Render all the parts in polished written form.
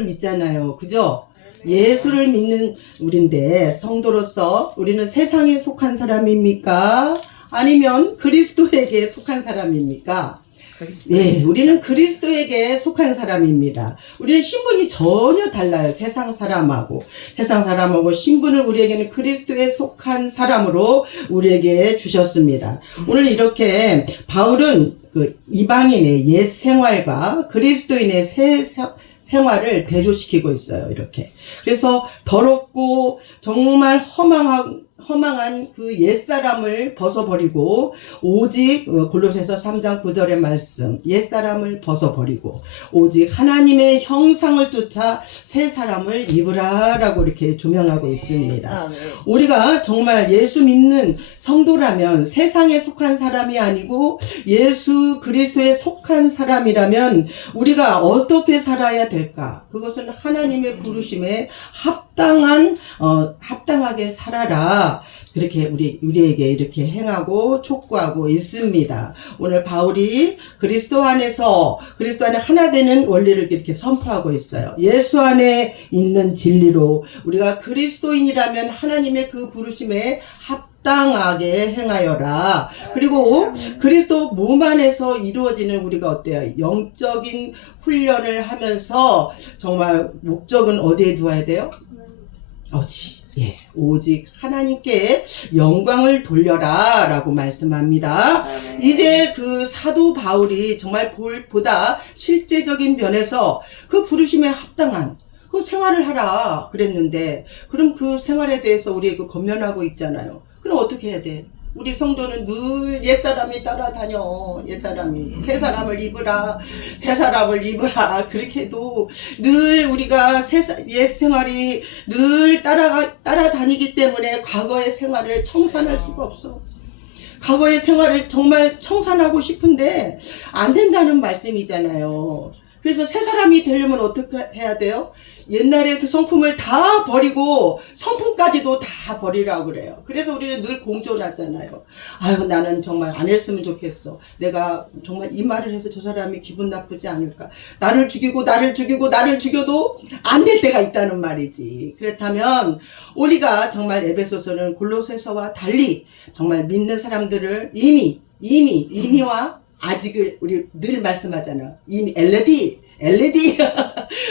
믿잖아요. 그죠? 예수를 믿는 우리인데 성도로서 우리는 세상에 속한 사람입니까? 아니면 그리스도에게 속한 사람입니까? 네, 우리는 그리스도에게 속한 사람입니다. 우리는 신분이 전혀 달라요. 세상 사람하고. 세상 사람하고 신분을 우리에게는 그리스도에 속한 사람으로 우리에게 주셨습니다. 오늘 이렇게 바울은 그 이방인의 옛 생활과 그리스도인의 새 생활을 대조시키고 있어요. 이렇게. 그래서 더럽고 정말 허망한 그 옛사람을 벗어버리고 오직 골로새서 3장 9절의 말씀 옛사람을 벗어버리고 오직 하나님의 형상을 쫓아 새 사람을 입으라 라고 이렇게 조명하고 있습니다. 우리가 정말 예수 믿는 성도라면 세상에 속한 사람이 아니고 예수 그리스도에 속한 사람이라면 우리가 어떻게 살아야 될까? 그것은 하나님의 부르심에 합당하게 살아라. 그렇게 우리에게 이렇게 행하고 촉구하고 있습니다. 오늘 바울이 그리스도 안에 하나 되는 원리를 이렇게 선포하고 있어요. 예수 안에 있는 진리로 우리가 그리스도인이라면 하나님의 그 부르심에 합당하게 행하여라. 그리고 그리스도 몸 안에서 이루어지는 우리가 어때요? 영적인 훈련을 하면서 정말 목적은 어디에 두어야 돼요? 오직 하나님께 영광을 돌려라 라고 말씀합니다. 이제 그 사도 바울이 정말 보다 실제적인 면에서 그 부르심에 합당한 그 생활을 하라 그랬는데, 그럼 그 생활에 대해서 우리 그 권면하고 있잖아요. 그럼 어떻게 해야 돼? 우리 성도는 늘 옛사람이 따라다녀. 옛사람이 새 사람을 입으라, 새 사람을 입으라. 그렇게 해도 늘 우리가 옛 생활이 늘 따라다니기 때문에 과거의 생활을 청산할 수가 없어. 과거의 생활을 정말 청산하고 싶은데 안 된다는 말씀이잖아요. 그래서 새 사람이 되려면 어떻게 해야 돼요? 옛날에 그 성품을 다 버리고 성품까지도 다 버리라고 그래요. 그래서 우리는 늘 공존하잖아요. 아유, 나는 정말 안 했으면 좋겠어. 내가 정말 이 말을 해서 저 사람이 기분 나쁘지 않을까. 나를 죽이고 죽여도 안 될 때가 있다는 말이지. 그렇다면 우리가 정말 에베소서는 골로새서와 달리 정말 믿는 사람들을 이미와 아직을 우리 늘 말씀하잖아. 이미 LED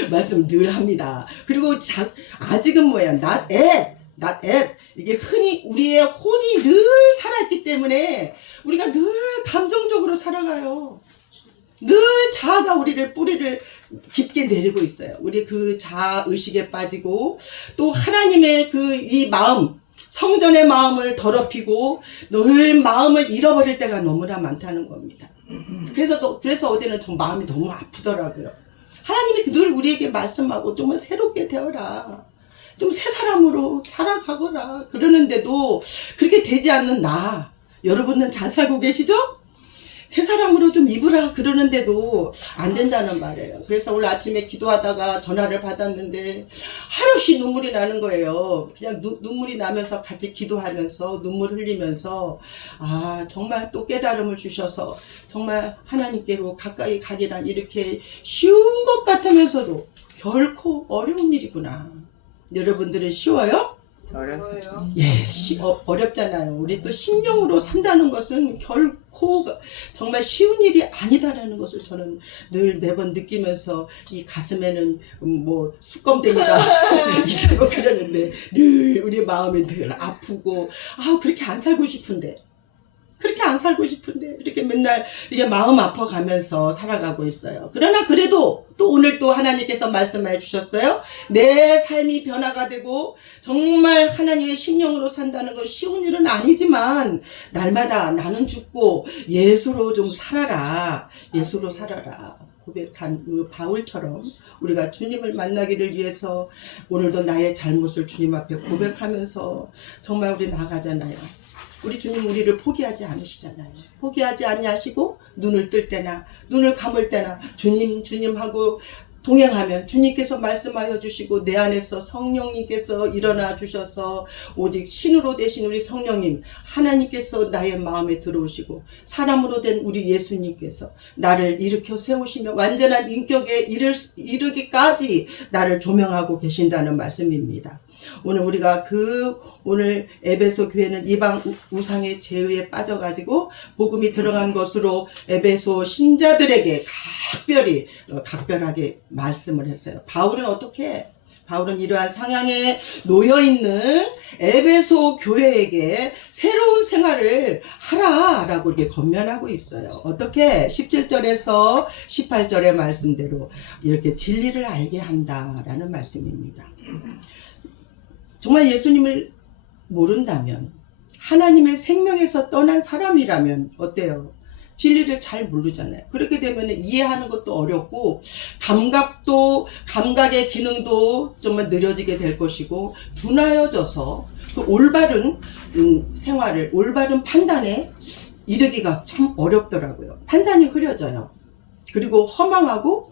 말씀 늘 합니다. 그리고 아직은 뭐야? not yet. 이게 흔히 우리의 혼이 늘 살아있기 때문에 우리가 늘 감정적으로 살아가요. 늘 자아가 우리를 뿌리를 깊게 내리고 있어요. 우리 그 자아 의식에 빠지고 또 하나님의 이 마음, 성전의 마음을 더럽히고 늘 마음을 잃어버릴 때가 너무나 많다는 겁니다. 그래서 어제는 좀 마음이 너무 아프더라고요. 하나님이 늘 우리에게 말씀하고 좀 새롭게 되어라. 좀 새 사람으로 살아가거라. 그러는데도 그렇게 되지 않는 여러분은 잘 살고 계시죠? 새 사람으로 좀 입으라 그러는데도 안 된다는 말이에요. 그래서 오늘 아침에 기도하다가 전화를 받았는데 한없이 눈물이 나는 거예요. 그냥 눈물이 나면서 같이 기도하면서 눈물 흘리면서 정말 또 깨달음을 주셔서 정말 하나님께로 가까이 가기란 이렇게 쉬운 것 같으면서도 결코 어려운 일이구나. 여러분들은 쉬워요? 어려워요. 어렵잖아요. 우리 또 신령으로 산다는 것은 결코 정말 쉬운 일이 아니다라는 것을 저는 늘 매번 느끼면서 이 가슴에는 수검댕이가 있다고 그러는데 늘 우리 마음이 늘 아프고 그렇게 안 살고 싶은데 이렇게 맨날 이렇게 마음 아파가면서 살아가고 있어요. 그러나 그래도 또 오늘 또 하나님께서 말씀해 주셨어요. 내 삶이 변화가 되고 정말 하나님의 심령으로 산다는 건 쉬운 일은 아니지만 날마다 나는 죽고 예수로 좀 살아라. 예수로 살아라. 고백한 그 바울처럼 우리가 주님을 만나기를 위해서 오늘도 나의 잘못을 주님 앞에 고백하면서 정말 우리 나가잖아요. 우리 주님 우리를 포기하지 않으시잖아요. 포기하지 아니하시고 눈을 뜰 때나 눈을 감을 때나 주님 하고 동행하면 주님께서 말씀하여 주시고 내 안에서 성령님께서 일어나 주셔서 오직 신으로 되신 우리 성령님 하나님께서 나의 마음에 들어오시고 사람으로 된 우리 예수님께서 나를 일으켜 세우시며 완전한 인격에 이르기까지 나를 조명하고 계신다는 말씀입니다. 오늘 우리가 오늘 에베소 교회는 이방 우상의 제의에 빠져가지고 복음이 들어간 것으로 에베소 신자들에게 각별하게 말씀을 했어요. 바울은 어떻게? 바울은 이러한 상황에 놓여있는 에베소 교회에게 새로운 생활을 하라라고 이렇게 권면하고 있어요. 어떻게? 17절에서 18절의 말씀대로 이렇게 진리를 알게 한다라는 말씀입니다. 정말 예수님을 모른다면, 하나님의 생명에서 떠난 사람이라면 어때요? 진리를 잘 모르잖아요. 그렇게 되면 이해하는 것도 어렵고 감각의 기능도 정말 느려지게 될 것이고 둔하여져서 그 올바른 생활을, 올바른 판단에 이르기가 참 어렵더라고요. 판단이 흐려져요. 그리고 허망하고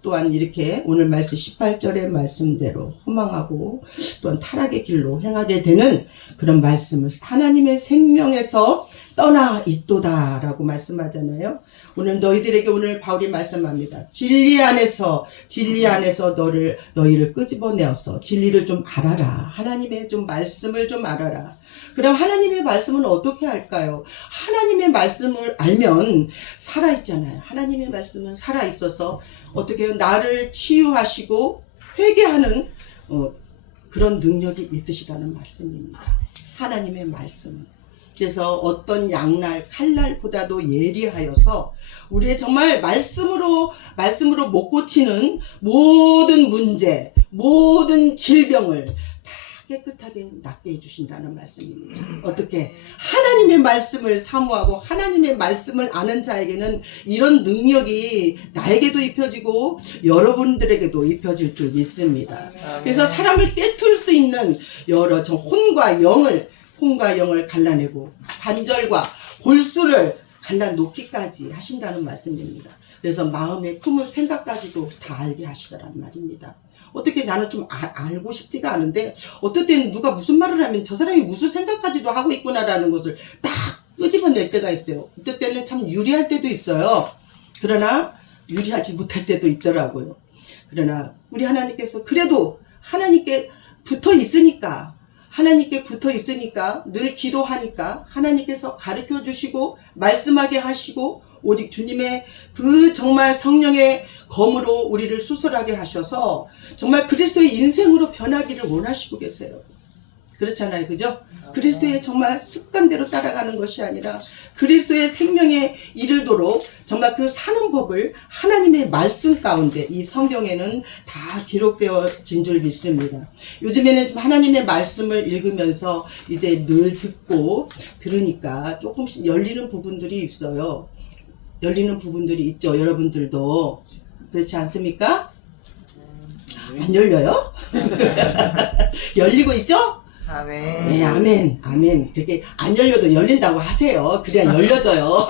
또한 이렇게 오늘 말씀 18절의 말씀대로 허망하고 또한 타락의 길로 행하게 되는 그런 말씀을 하나님의 생명에서 떠나 있도다 라고 말씀하잖아요. 오늘 너희들에게 오늘 바울이 말씀합니다. 진리 안에서 너희를 끄집어내어서 진리를 좀 알아라. 하나님의 좀 말씀을 좀 알아라. 그럼 하나님의 말씀은 어떻게 할까요? 하나님의 말씀을 알면 살아있잖아요. 하나님의 말씀은 살아있어서 어떻게 해요? 나를 치유하시고 회개하는 그런 능력이 있으시다는 말씀입니다. 하나님의 말씀은. 그래서 어떤 양날, 칼날보다도 예리하여서 우리의 정말 말씀으로 못 고치는 모든 문제, 모든 질병을 다 깨끗하게 낫게 해주신다는 말씀입니다. 어떻게? 하나님의 말씀을 사모하고 하나님의 말씀을 아는 자에게는 이런 능력이 나에게도 입혀지고 여러분들에게도 입혀질 줄 믿습니다. 그래서 사람을 깨트릴 수 있는 여러 혼과 영을 갈라내고 관절과 골수를 갈라놓기까지 하신다는 말씀입니다. 그래서 마음의 품을 생각까지도 다 알게 하시더란 말입니다. 어떻게 나는 좀 알고 싶지가 않은데 어떨 때는 누가 무슨 말을 하면 저 사람이 무슨 생각까지도 하고 있구나라는 것을 딱 끄집어낼 때가 있어요. 어떨 때는 참 유리할 때도 있어요. 그러나 유리하지 못할 때도 있더라고요. 그러나 우리 하나님께서 그래도 하나님께 붙어 있으니까 늘 기도하니까 하나님께서 가르쳐 주시고 말씀하게 하시고 오직 주님의 그 정말 성령의 검으로 우리를 수술하게 하셔서 정말 그리스도의 인생으로 변하기를 원하시고 계세요. 그렇잖아요. 그죠? 그리스도의 정말 습관대로 따라가는 것이 아니라 그리스도의 생명에 이르도록 정말 그 사는 법을 하나님의 말씀 가운데 이 성경에는 다 기록되어진 줄 믿습니다. 요즘에는 좀 하나님의 말씀을 읽으면서 이제 늘 듣고 들으니까 조금씩 열리는 부분들이 있어요. 열리는 부분들이 있죠. 여러분들도 그렇지 않습니까? 안 열려요? 열리고 있죠? 아멘. 네, 아멘. 그렇게 안 열려도 열린다고 하세요. 그래야 열려져요.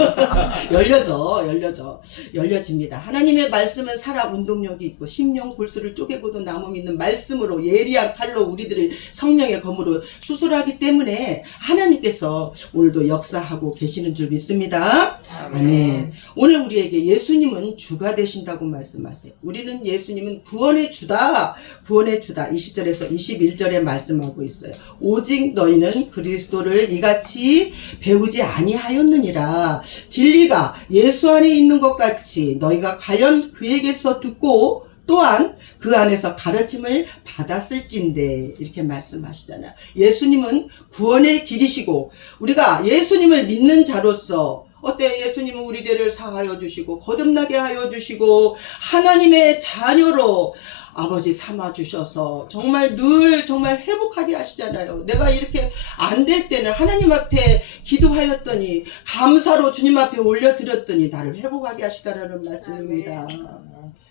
열려집니다. 하나님의 말씀은 살아 운동력이 있고 심령 골수를 쪼개고도 남음 있는 말씀으로 예리한 칼로 우리들의 성령의 검으로 수술하기 때문에 하나님께서 오늘도 역사하고 계시는 줄 믿습니다. 아멘. 오늘 우리에게 예수님은 주가 되신다고 말씀하세요. 우리는 예수님은 구원의 주다. 20절에서 21절에 말씀하고 있어요. 오직 너희는 그리스도를 이같이 배우지 아니하였느니라. 진리가 예수 안에 있는 것 같이 너희가 과연 그에게서 듣고 또한 그 안에서 가르침을 받았을진데 이렇게 말씀하시잖아요. 예수님은 구원의 길이시고 우리가 예수님을 믿는 자로서 어때? 예수님은 우리 죄를 사하여 주시고 거듭나게 하여 주시고 하나님의 자녀로 아버지 삼아 주셔서 정말 늘 정말 회복하게 하시잖아요. 내가 이렇게 안 될 때는 하나님 앞에 기도하였더니 감사로 주님 앞에 올려드렸더니 나를 회복하게 하시다라는 말씀입니다.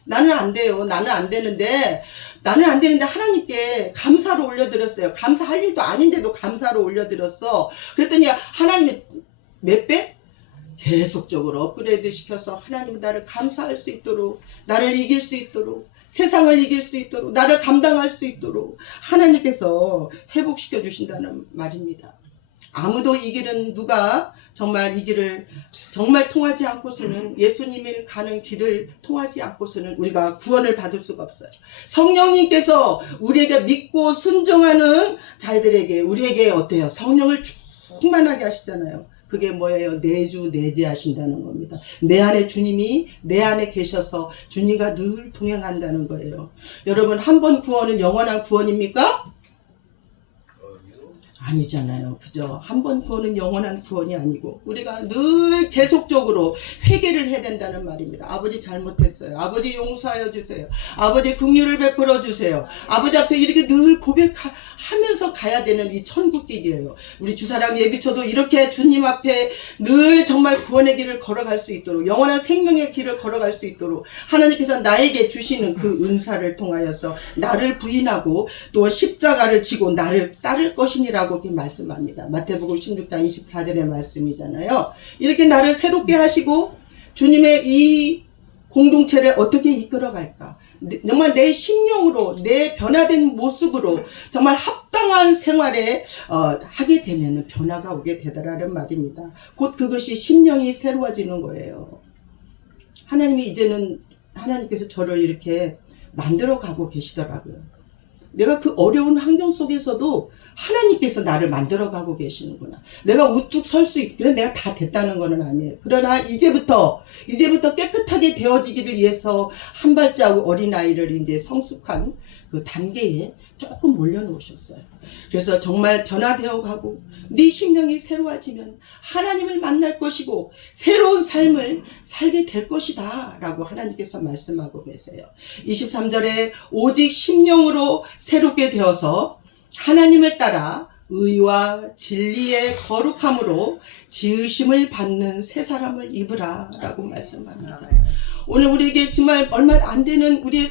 나는 안 돼요. 나는 안 되는데 하나님께 감사로 올려드렸어요. 감사할 일도 아닌데도 감사로 올려드렸어. 그랬더니 하나님이 몇 배? 계속적으로 업그레이드 시켜서 하나님 나를 감사할 수 있도록, 나를 이길 수 있도록, 세상을 이길 수 있도록, 나를 감당할 수 있도록 하나님께서 회복시켜 주신다는 말입니다. 아무도 이 길은 누가 정말 이 길을 정말 통하지 않고서는, 예수님이 가는 길을 통하지 않고서는 우리가 구원을 받을 수가 없어요. 성령님께서 우리에게 믿고 순종하는 자들에게, 우리에게 어때요? 성령을 충만하게 하시잖아요. 그게 뭐예요? 내주 내재하신다는 겁니다. 내 안에 주님이 내 안에 계셔서 주님과 늘 동행한다는 거예요. 여러분, 한 번 구원은 영원한 구원입니까? 아니잖아요. 그죠? 한 번 구원은 영원한 구원이 아니고 우리가 늘 계속적으로 회개를 해야 된다는 말입니다. 아버지 잘못했어요. 아버지 용서하여 주세요. 아버지 긍휼을 베풀어 주세요. 아버지 앞에 이렇게 늘 고백하면서 가야 되는 이 천국길이에요. 우리 주사랑 예비초도 이렇게 주님 앞에 늘 정말 구원의 길을 걸어갈 수 있도록, 영원한 생명의 길을 걸어갈 수 있도록 하나님께서 나에게 주시는 그 은사를 통하여서 나를 부인하고 또 십자가를 지고 나를 따를 것이니라고 이렇게 말씀합니다. 마태복음 16장 24절의 말씀이잖아요. 이렇게 나를 새롭게 하시고 주님의 이 공동체를 어떻게 이끌어갈까? 정말 내 심령으로, 내 변화된 모습으로 정말 합당한 생활에 하게 되면 변화가 오게 되더라는 말입니다. 곧 그것이 심령이 새로워지는 거예요. 하나님이 이제는, 하나님께서 저를 이렇게 만들어 가고 계시더라고요. 내가 그 어려운 환경 속에서도 하나님께서 나를 만들어가고 계시는구나. 내가 우뚝 설 수 있고, 그래 내가 다 됐다는 것은 아니에요. 그러나 이제부터 깨끗하게 되어지기를 위해서 한 발자국 어린아이를 이제 성숙한 그 단계에 조금 올려놓으셨어요. 그래서 정말 변화되어 가고 네 심령이 새로워지면 하나님을 만날 것이고 새로운 삶을 살게 될 것이다 라고 하나님께서 말씀하고 계세요. 23절에 오직 심령으로 새롭게 되어서 하나님을 따라 의와 진리의 거룩함으로 지으심을 받는 새 사람을 입으라 라고 말씀합니다. 오늘 우리에게 정말 얼마 안 되는 우리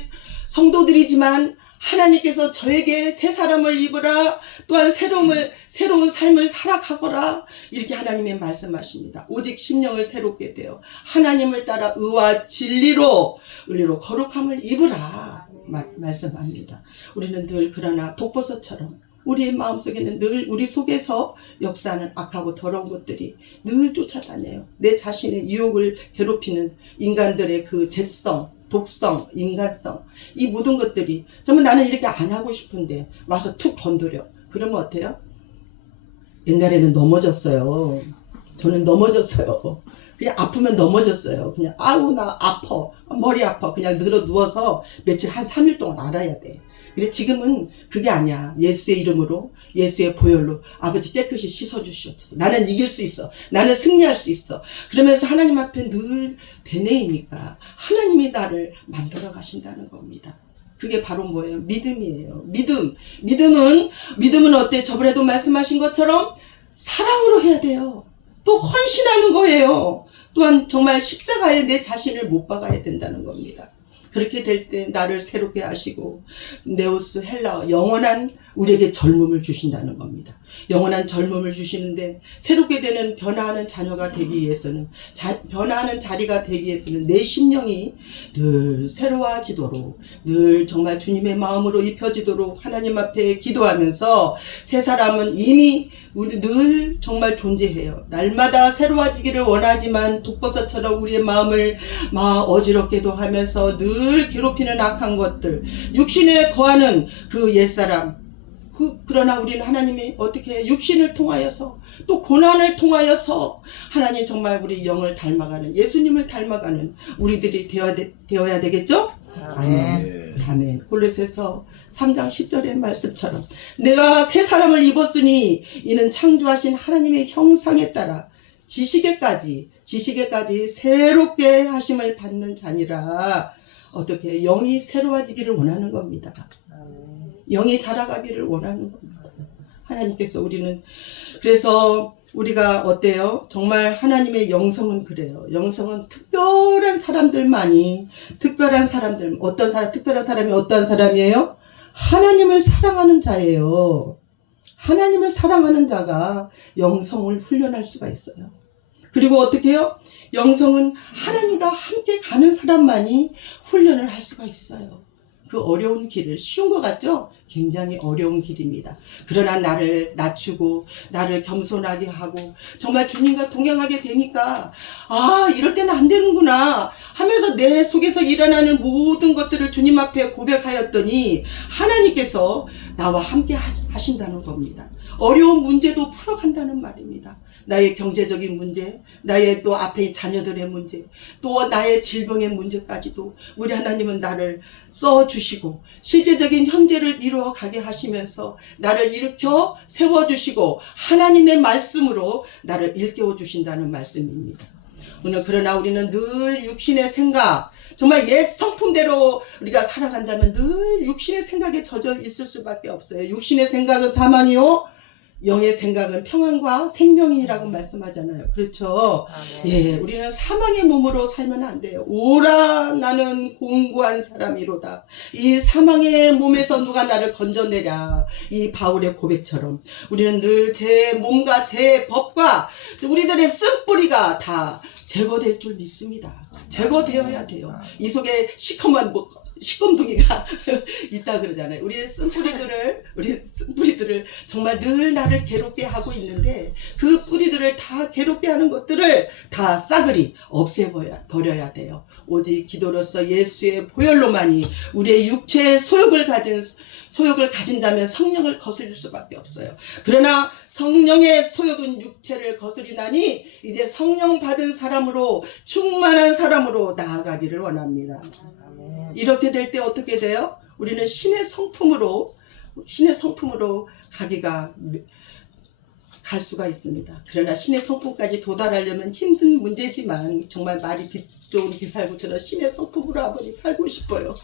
성도들이지만 하나님께서 저에게 새 사람을 입으라, 또한 새로운 삶을 살아가거라, 이렇게 하나님이 말씀하십니다. 오직 심령을 새롭게 되어 하나님을 따라 의와 진리로 거룩함을 입으라 말씀합니다. 우리는 늘 그러나 독버섯처럼 우리의 마음속에는 늘 우리 속에서 역사하는 악하고 더러운 것들이 늘 쫓아다녀요. 내 자신의 유혹을 괴롭히는 인간들의 그 죄성, 독성, 인간성, 이 모든 것들이 정말 나는 이렇게 안 하고 싶은데 와서 툭 건드려. 그러면 어때요? 옛날에는 넘어졌어요. 저는 넘어졌어요. 그냥 아프면 넘어졌어요. 그냥 아우 나 아파, 머리 아파, 그냥 누워서 며칠 한 3일 동안 알아야 돼. 근데 지금은 그게 아니야. 예수의 이름으로, 예수의 보혈로 아버지 깨끗이 씻어주시옵소서. 나는 이길 수 있어. 나는 승리할 수 있어. 그러면서 하나님 앞에 늘 되뇌이니까 하나님이 나를 만들어 가신다는 겁니다. 그게 바로 뭐예요? 믿음이에요. 믿음은 어때? 저번에도 말씀하신 것처럼 사랑으로 해야 돼요. 또 헌신하는 거예요. 또한 정말 십자가에 내 자신을 못 박아야 된다는 겁니다. 그렇게 될 때 나를 새롭게 하시고 네오스 헬라어 영원한 우리에게 젊음을 주신다는 겁니다. 영원한 젊음을 주시는데 새롭게 되는 변화하는 자녀가 되기 위해서는 변화하는 자리가 되기 위해서는 내 심령이 늘 새로워지도록 늘 정말 주님의 마음으로 입혀지도록 하나님 앞에 기도하면서 새 사람은 이미 우리 늘 정말 존재해요. 날마다 새로워지기를 원하지만 독버섯처럼 우리의 마음을 어지럽게도 하면서 늘 괴롭히는 악한 것들, 육신에 거하는 그 옛사람, 그러나 우리는 하나님이 어떻게 육신을 통하여서 또 고난을 통하여서 하나님 정말 우리 영을 닮아가는, 예수님을 닮아가는 우리들이 되어야 되겠죠? 아멘. 아멘. 골로새서 3장 10절의 말씀처럼 내가 새 사람을 입었으니 이는 창조하신 하나님의 형상에 따라 지식에까지 새롭게 하심을 받는 자니라. 어떻게 영이 새로워지기를 원하는 겁니다. 영이 자라가기를 원하는 겁니다. 하나님께서 그래서 우리가 어때요? 정말 하나님의 영성은 그래요. 영성은 특별한 사람들, 특별한 사람이 어떤 사람이에요? 하나님을 사랑하는 자예요. 하나님을 사랑하는 자가 영성을 훈련할 수가 있어요. 그리고 어떻게 해요? 영성은 하나님과 함께 가는 사람만이 훈련을 할 수가 있어요. 그 어려운 길을, 쉬운 것 같죠? 굉장히 어려운 길입니다. 그러나 나를 낮추고 나를 겸손하게 하고 정말 주님과 동행하게 되니까 아, 이럴 때는 안 되는구나 하면서 내 속에서 일어나는 모든 것들을 주님 앞에 고백하였더니 하나님께서 나와 함께 하신다는 겁니다. 어려운 문제도 풀어간다는 말입니다. 나의 경제적인 문제, 나의 또 앞에 자녀들의 문제, 또 나의 질병의 문제까지도 우리 하나님은 나를 써주시고 실제적인 현재를 이루어가게 하시면서 나를 일으켜 세워주시고 하나님의 말씀으로 나를 일깨워 주신다는 말씀입니다. 오늘 그러나 우리는 늘 육신의 생각, 정말 옛 성품대로 우리가 살아간다면 늘 육신의 생각에 젖어 있을 수밖에 없어요. 육신의 생각은 사망이요, 영의 생각은 평안과 생명이라고 말씀하잖아요. 그렇죠? 예, 우리는 사망의 몸으로 살면 안 돼요. 오라 나는 공고한 사람이로다. 이 사망의 몸에서 누가 나를 건져내랴. 이 바울의 고백처럼 우리는 늘 제 몸과 제 법과 우리들의 쓴뿌리가 다 제거될 줄 믿습니다. 제거되어야 돼요. 이 속에 시커먼 시꺼둥이가 있다 그러잖아요. 우리 쓴뿌리들을 정말 늘 나를 괴롭게 하고 있는데 그 뿌리들을 다 괴롭게 하는 것들을 다 싸그리 없애버려야 돼요. 오직 기도로서 예수의 보혈로만이 우리의 육체의 소욕을 가진다면 성령을 거스릴 수밖에 없어요. 그러나 성령의 소욕은 육체를 거스리나니 이제 성령 받은 사람으로 충만한 사람으로 나아가기를 원합니다. 이렇게 될 때 어떻게 돼요? 우리는 신의 성품으로 갈 수가 있습니다. 그러나 신의 성품까지 도달하려면 힘든 문제지만 정말 말이 빛 좋은 비살구처럼 신의 성품으로 아버지 살고 싶어요.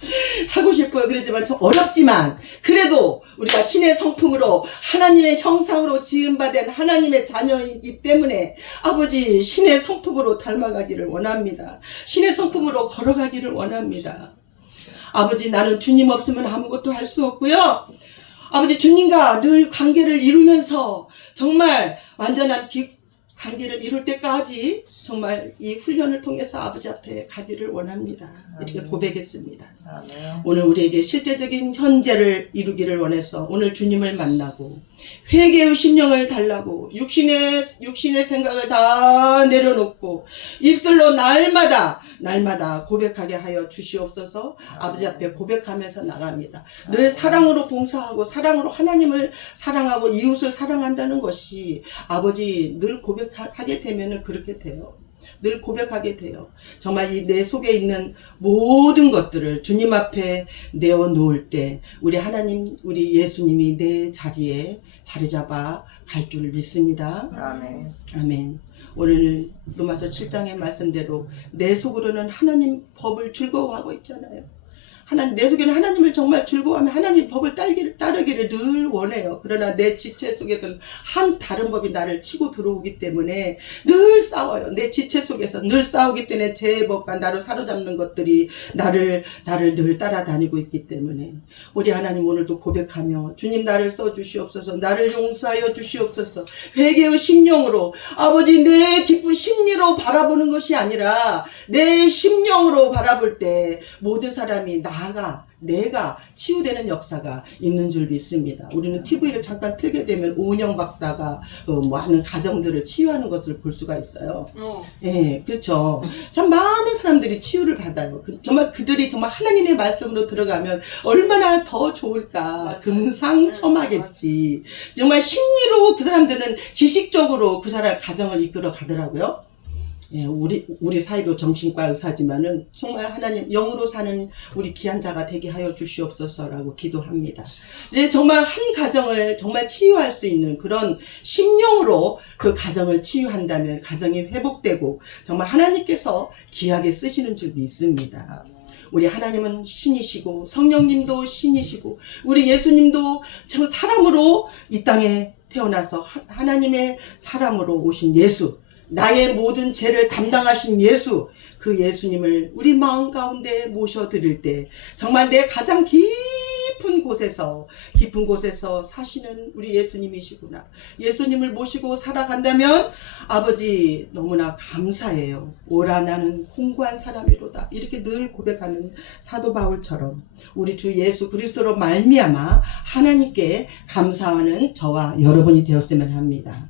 그러지만 좀 어렵지만 그래도 우리가 신의 성품으로 하나님의 형상으로 지음받은 하나님의 자녀이기 때문에 아버지 신의 성품으로 닮아가기를 원합니다. 신의 성품으로 걸어가기를 원합니다. 아버지, 나는 주님 없으면 아무것도 할 수 없고요. 아버지, 주님과 늘 관계를 이루면서 정말 완전한 관계를 이룰 때까지 정말 이 훈련을 통해서 아버지 앞에 가기를 원합니다. 이렇게 고백했습니다. 오늘 우리에게 실제적인 현재를 이루기를 원해서 오늘 주님을 만나고 회개의 심령을 달라고 육신의 생각을 다 내려놓고 입술로 날마다 고백하게 하여 주시옵소서. 아버지 앞에 고백하면서 나갑니다. 늘 사랑으로 봉사하고 사랑으로 하나님을 사랑하고 이웃을 사랑한다는 것이 아버지 늘 고백하게 되면 그렇게 돼요. 늘 고백하게 돼요. 정말 이 내 속에 있는 모든 것들을 주님 앞에 내어놓을 때 우리 하나님, 우리 예수님이 내 자리에 자리 잡아 갈 줄 믿습니다. 아멘. 오늘 로마서 7장의 말씀대로 내 속으로는 하나님 법을 즐거워하고 있잖아요. 내 속에는 하나님을 정말 즐거워하며 하나님 법을 따르기를 늘 원해요. 그러나 내 지체 속에서는 한 다른 법이 나를 치고 들어오기 때문에 늘 싸워요. 내 지체 속에서 늘 싸우기 때문에 제 법과 나를 사로잡는 것들이 나를 늘 따라다니고 있기 때문에 우리 하나님 오늘도 고백하며 주님 나를 써주시옵소서. 나를 용서하여 주시옵소서. 회개의 심령으로 아버지 내 기쁜 심리로 바라보는 것이 아니라 내 심령으로 바라볼 때 모든 사람이 내가 치유되는 역사가 있는 줄 믿습니다. 우리는 TV를 잠깐 틀게 되면 오은영 박사가 많은 가정들을 치유하는 것을 볼 수가 있어요. 예, 그렇죠. 참 많은 사람들이 치유를 받아요. 정말 그들이 정말 하나님의 말씀으로 들어가면 얼마나 더 좋을까. 금상첨화겠지. 정말 심리로 그 사람들은 지식적으로 그 사람 가정을 이끌어 가더라고요. 예, 우리 사이도 정신과 의사지만은 정말 하나님 영으로 사는 우리 귀한 자가 되게 하여 주시옵소서라고 기도합니다. 네, 정말 한 가정을 정말 치유할 수 있는 그런 심령으로 그 가정을 치유한다면 가정이 회복되고 정말 하나님께서 귀하게 쓰시는 줄 믿습니다. 우리 하나님은 신이시고 성령님도 신이시고 우리 예수님도 참 사람으로 이 땅에 태어나서 하나님의 사람으로 오신 예수, 나의 모든 죄를 담당하신 예수, 그 예수님을 우리 마음 가운데 모셔드릴 때 정말 내 가장 깊은 깊은 곳에서 사시는 우리 예수님이시구나. 예수님을 모시고 살아간다면 아버지 너무나 감사해요. 오라 나는 공고한 사람이로다. 이렇게 늘 고백하는 사도 바울처럼 우리 주 예수 그리스도로 말미암아 하나님께 감사하는 저와 여러분이 되었으면 합니다.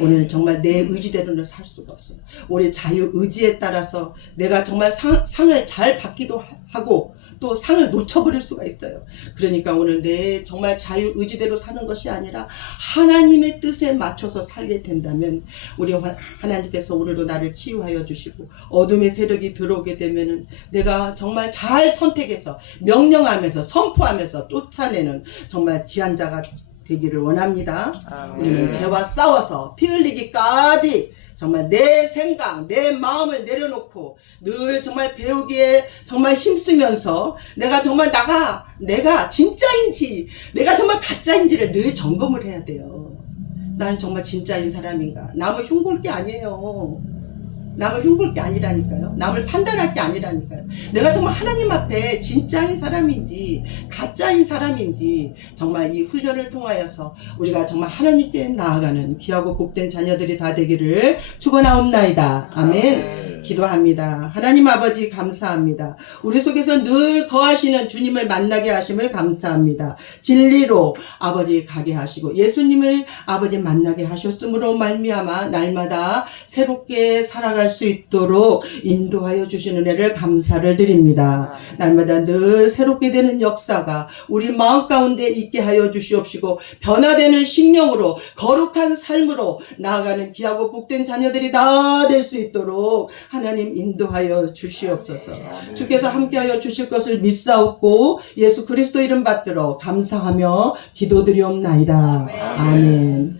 오늘 정말 내 의지대로는 살 수가 없어요. 우리 자유 의지에 따라서 내가 정말 상을 잘 받기도 하고 또 상을 놓쳐버릴 수가 있어요. 그러니까 오늘 내 정말 자유 의지대로 사는 것이 아니라 하나님의 뜻에 맞춰서 살게 된다면 우리 하나님께서 오늘도 나를 치유하여 주시고 어둠의 세력이 들어오게 되면은 내가 정말 잘 선택해서 명령하면서 선포하면서 쫓아내는 정말 귀한 자가 되기를 원합니다. 우리는 죄와 싸워서 피 흘리기까지 정말 내 생각, 내 마음을 내려놓고 늘 정말 배우기에 정말 힘쓰면서 내가 정말 내가 진짜인지 내가 정말 가짜인지를 늘 점검을 해야 돼요. 나는 정말 진짜인 사람인가? 남을 흉볼 게 아니에요. 남을 흉볼 게 아니라니까요. 남을 판단할 게 아니라니까요. 내가 정말 하나님 앞에 진짜인 사람인지 가짜인 사람인지 정말 이 훈련을 통하여서 우리가 정말 하나님께 나아가는 귀하고 복된 자녀들이 다 되기를 축원하옵나이다. 아멘. 기도합니다. 하나님 아버지 감사합니다. 우리 속에서 늘 거하시는 주님을 만나게 하심을 감사합니다. 진리로 아버지 가게 하시고 예수님을 아버지 만나게 하셨으므로 말미암아 날마다 새롭게 살아갈 수 있도록 인도하여 주시는 은혜를 감사를 드립니다. 날마다 늘 새롭게 되는 역사가 우리 마음 가운데 있게 하여 주시옵시고 변화되는 심령으로 거룩한 삶으로 나아가는 귀하고 복된 자녀들이 다 될 수 있도록 하나님 인도하여 주시옵소서. 주께서 함께하여 주실 것을 믿사옵고 예수 그리스도 이름 받들어 감사하며 기도드리옵나이다. 아멘.